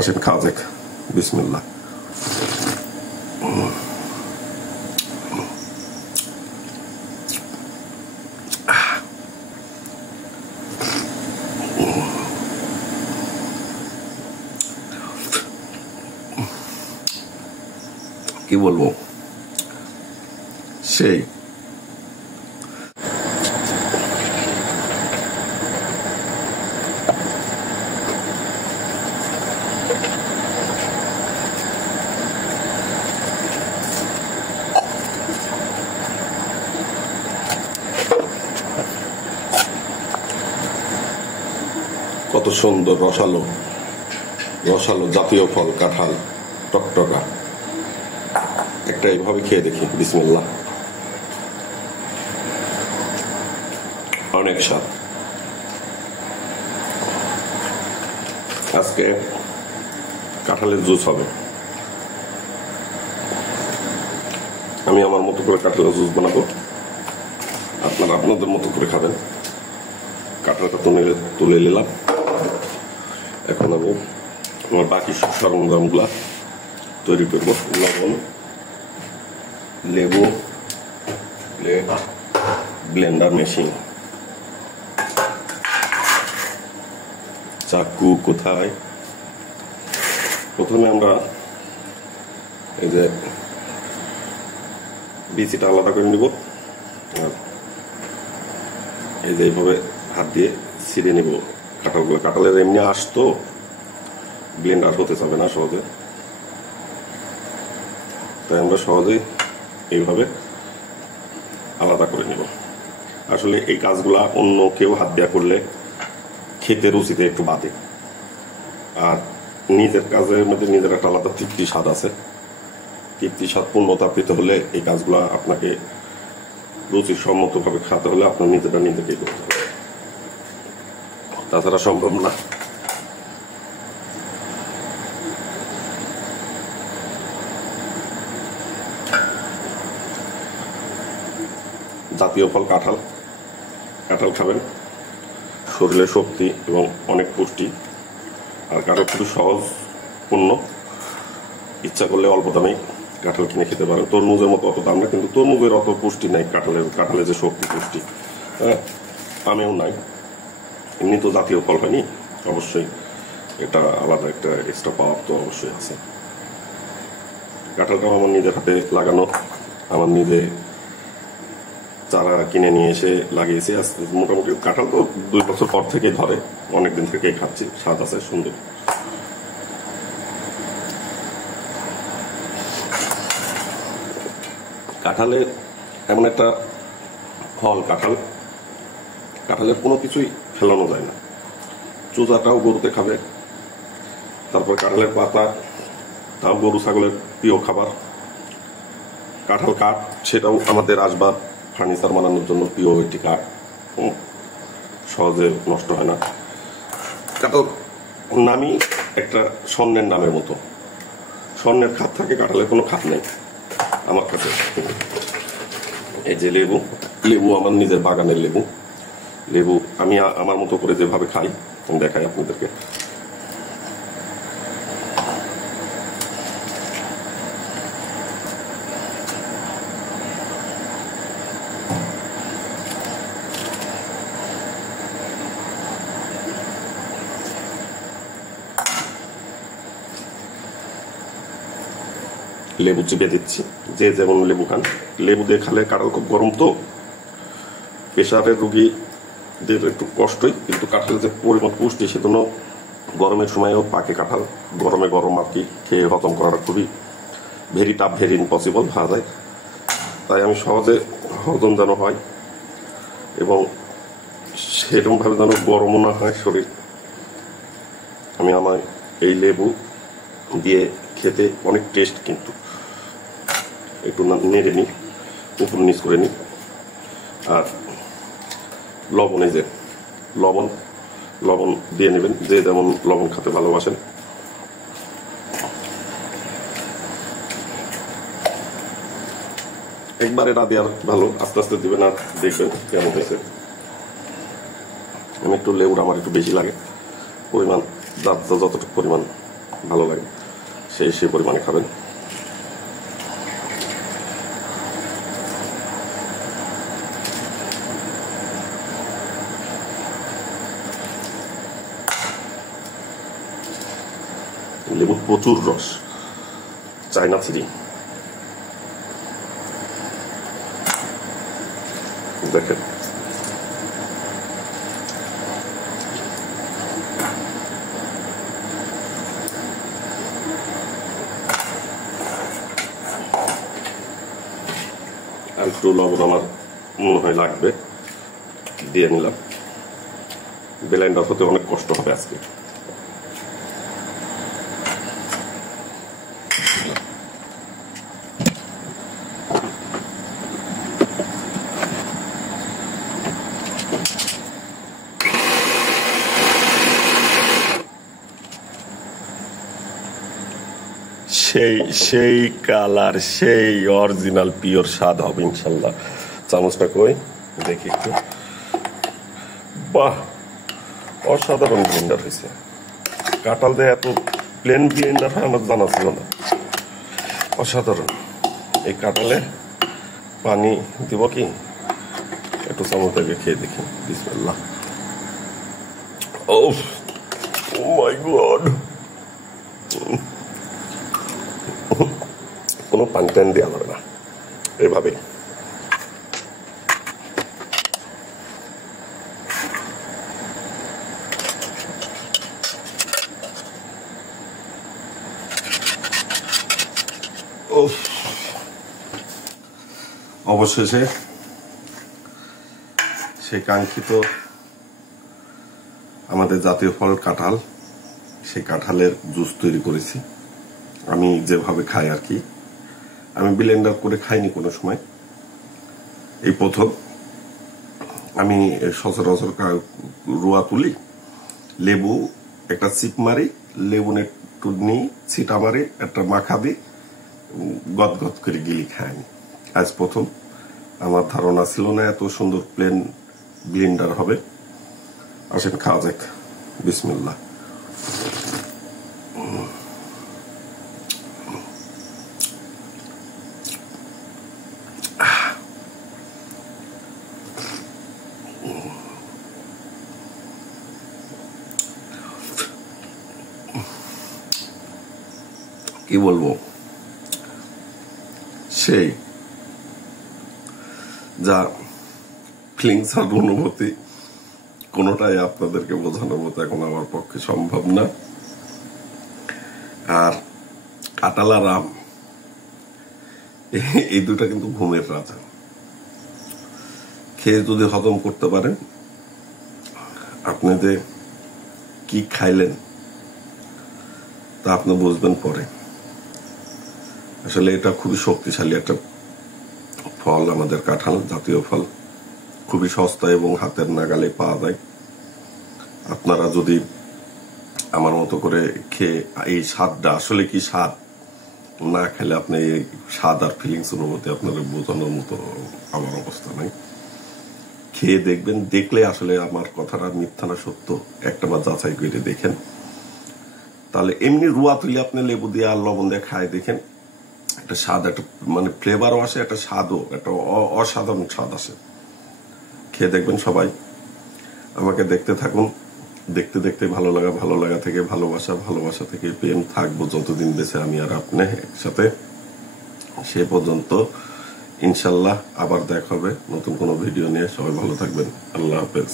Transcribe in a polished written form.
আসেন খাওয়া যাক। বিসমিল্লাহ। কি বলবো, সেই কত সুন্দর রসালো রসালো জাতীয় ফল কাঁঠাল, টকটকা। একটা এইভাবে খেয়ে দেখি। বিসমিল্লাহ। অনেক স্বাদ। আজকে কাঁঠালের জুস হবে। আমি আমার মতো করে কাঁঠালের জুস বানাবো, আপনারা আপনাদের মতো করে খাবেন। কাঁঠালটা তুলে নিলাম। এখন আমি আমার বাকি সরঞ্জামগুলা তৈরি করবো। লবণ, লেবু, ব্লেন্ডার মেশিন, চাকু কোথায়। প্রথমে আমরা এই যে বিচিটা আলাদা করে নিব, আর এই যে এইভাবে হাত দিয়ে ছিঁড়ে নিব কাঁঠালগুলো। কাঁঠালের এমনি আসতো, ব্লেন্ডার হতে যাবে না সহজে, তাই আমরা সহজেই এইভাবে আলাদা করে নিব। আসলে এই কাজগুলা অন্য কেউ হাত দেওয়া করলে খেতে রুচিতে একটু বাদে, আর নিজের কাজের মধ্যে নিজের একটা আলাদা তৃপ্তি স্বাদ আছে। তৃপ্তি স্বাদ পূর্ণতা পেতে হলে এই কাজগুলা আপনাকে রুচিসম্মত ভাবে খাতে হলে আপনার নিজেকেই করতে হবে, তাছাড়া সম্ভব না। জাতীয় ফল কাঁঠাল। কাঁঠাল খাবেন, শরীরে শক্তি এবং অনেক পুষ্টি। আর কাঁঠাল খুবই সহজ পণ্য, ইচ্ছা করলে অল্প দামে কাঁঠাল কিনে খেতে পারেন। তরমুজের মতো অত দাম না, কিন্তু তরমুজের অত পুষ্টি নাই কাঁঠালের যে শক্তি পুষ্টি, হ্যাঁ, আমেও নাই। এমনি তো জাতীয় ফল হয়নি, অবশ্যই এটা আলাদা একটা এক্সট্রা পাওয়ার তো অবশ্যই আছে। কাঁঠালটাও আমার নিজের হাতে লাগানো, আমার নিজে চারা কিনে নিয়ে এসে লাগিয়েছি। মোটামুটি কাঁঠাল তো 2 বছর পর থেকে ধরে, অনেকদিন থেকে খাচ্ছি, স্বাদ আছে, সুন্দর। কাঁঠালে এমন একটা ফল, কাঁঠালের কোনো কিছুই ফেলানো যায় না। চুজাটাও গরুতে খাবে, তারপর কাঁঠালের পাতা, তাও গরু ছাগলের প্রিয় খাবার। কাঁঠাল কাঠ, সেটাও আমাদের আসবাব ফার্নিচার বানানোর জন্য প্রিয় একটি কাঠ, সহজে নষ্ট হয় না। কাঁঠাল নামই একটা স্বর্ণের নামের মতো, স্বর্ণের খাত থাকে, কাঁঠালের কোনো খাত নেই আমার কাছে। এই যে লেবু আমার নিজের বাগানের লেবু আমি আমার মতো করে যেভাবে খাই দেখাই আপনাদেরকে। লেবু চিপে দিচ্ছি, যে যেমন লেবু খান। লেবু দিয়ে খালে, কাঁঠাল খুব গরম তো, প্রেশারের রুগীদের একটু কষ্টই, কিন্তু কাঁঠালের যে পরিমাণ পুষ্টি, সেজন্য গরমের সময়ও পাকে কাঁঠাল, গরম আর কি খেয়ে হজম করাটা খুবই ভেরি টাফ, ভেরি ইম্পসিবল ভাবা যায়। তাই আমি সহজে হজম যেন হয় এবং সেরকমভাবে যেন গরমও না হয় শরীর, আমি আমার এই লেবু দিয়ে খেতে অনেক টেস্ট। কিন্তু একটু নেড়ে নিই, উপর নিচ করে নিই। আর লবণ, এই যে লবণ দিয়ে নেবেন, যে যেমন লবণ খেতে ভালোবাসেন। একবারে না দেওয়ার ভালো, আস্তে আস্তে দিবেন, আর দেখবেন কেমন হয়েছে। আমি একটু লেবুটা আমার একটু বেশি লাগে, পরিমাণ যতটুকু পরিমাণ ভালো লাগে, সেই পরিমাণে খাবেন। লেবুর প্রচুর রস, চায়না চিনি। দেখেন আর একটু লবণ আমার মনে হয় লাগবে, দিয়ে নিলাম। ব্লেন্ডার হতে অনেক কষ্ট হবে আজকে। সেই কালার, সেই অরিজিনাল পিওর স্বাদ হবে ইনশাল্লাহ। চামচটা কই দেখি একটু। বাহ, অসাধারণ ব্লেন্ডার হয়েছে। কাঁঠাল দিয়ে এত প্লেন ব্লেন্ডার হয় আমার জানা ছিল না, অসাধারণ। এই কাঁঠালে পানি দিব কি, একটু চামচ থেকে খেয়ে দেখি। বিসমিল্লাহ। ও মাই গড, কোনো পানি টান দেওয়া যাবে না, এভাবে। অবশেষে সেই কাঙ্ক্ষিত আমাদের জাতীয় ফল কাঁঠাল, সেই কাঁঠালের জুস তৈরি করেছি আমি যেভাবে খাই আর কি। আমি ব্লেন্ডার করে খাইনি কোনো সময়, এই প্রথম। আমি সচরাচর রোয়া তুলি, লেবু একটা চিপ মারি, লেবু একটু নিই, ছিটা মারি, একটা মাখা দিই, গদগদ করে গিলি খাই। আজ প্রথম, আমার ধারণা ছিল না এত সুন্দর প্লেন ব্লেন্ডার হবে। আসেন খাওয়া যাক, বিসমিল্লাহ। কি বলবো, সেই যা ফিলিংস আর অনুভূতি কোনোটাই আপনাদেরকে বোঝানোর মতো এখন আমার পক্ষে সম্ভব না। আর কাঁঠাল আর আম, এই দুটা কিন্তু ঘুমের রাজা। খেয়ে যদি হজম করতে পারেন, আপনি যে কি খাইলেন তা আপনি বুঝবেন পরে। আসলে এটা খুবই শক্তিশালী একটা ফল, আমাদের কাঁঠাল জাতীয় ফল, খুবই সস্তা এবং হাতের নাগালে পাওয়া যায়। আপনারা যদি আমার মতো করে খেয়ে এই স্বাদটা আসলে কি স্বাদ না খেলে আপনি এই স্বাদ আর ফিলিংস অনুভূতি আপনাদের বোঝানোর মতো আমার অবস্থা নাই। খেয়ে দেখবেন, দেখলে আসলে আমার কথাটা মিথ্যা না সত্য একটা বার যাচাই করে দেখেন। তাহলে এমনি রুয়া তুলে আপনি লেবু দিয়ে আর লবণ দিয়ে খায় দেখেন, একটা স্বাদ, একটা মানে ফ্লেভারও আসে, একটা স্বাদও, একটা অসাধারণ স্বাদ আসে। খেয়ে দেখবেন সবাই। আমাকে দেখতে থাকুন, দেখতে দেখতে ভালো লাগা থেকে ভালোবাসা, ভালোবাসা থেকে প্রেম থাকবো যতদিন বেঁচে আমি আর আপনি একসাথে। সে পর্যন্ত ইনশাল্লাহ আবার দেখা হবে নতুন কোনো ভিডিও নিয়ে। সবাই ভালো থাকবেন, আল্লাহ হাফেজ।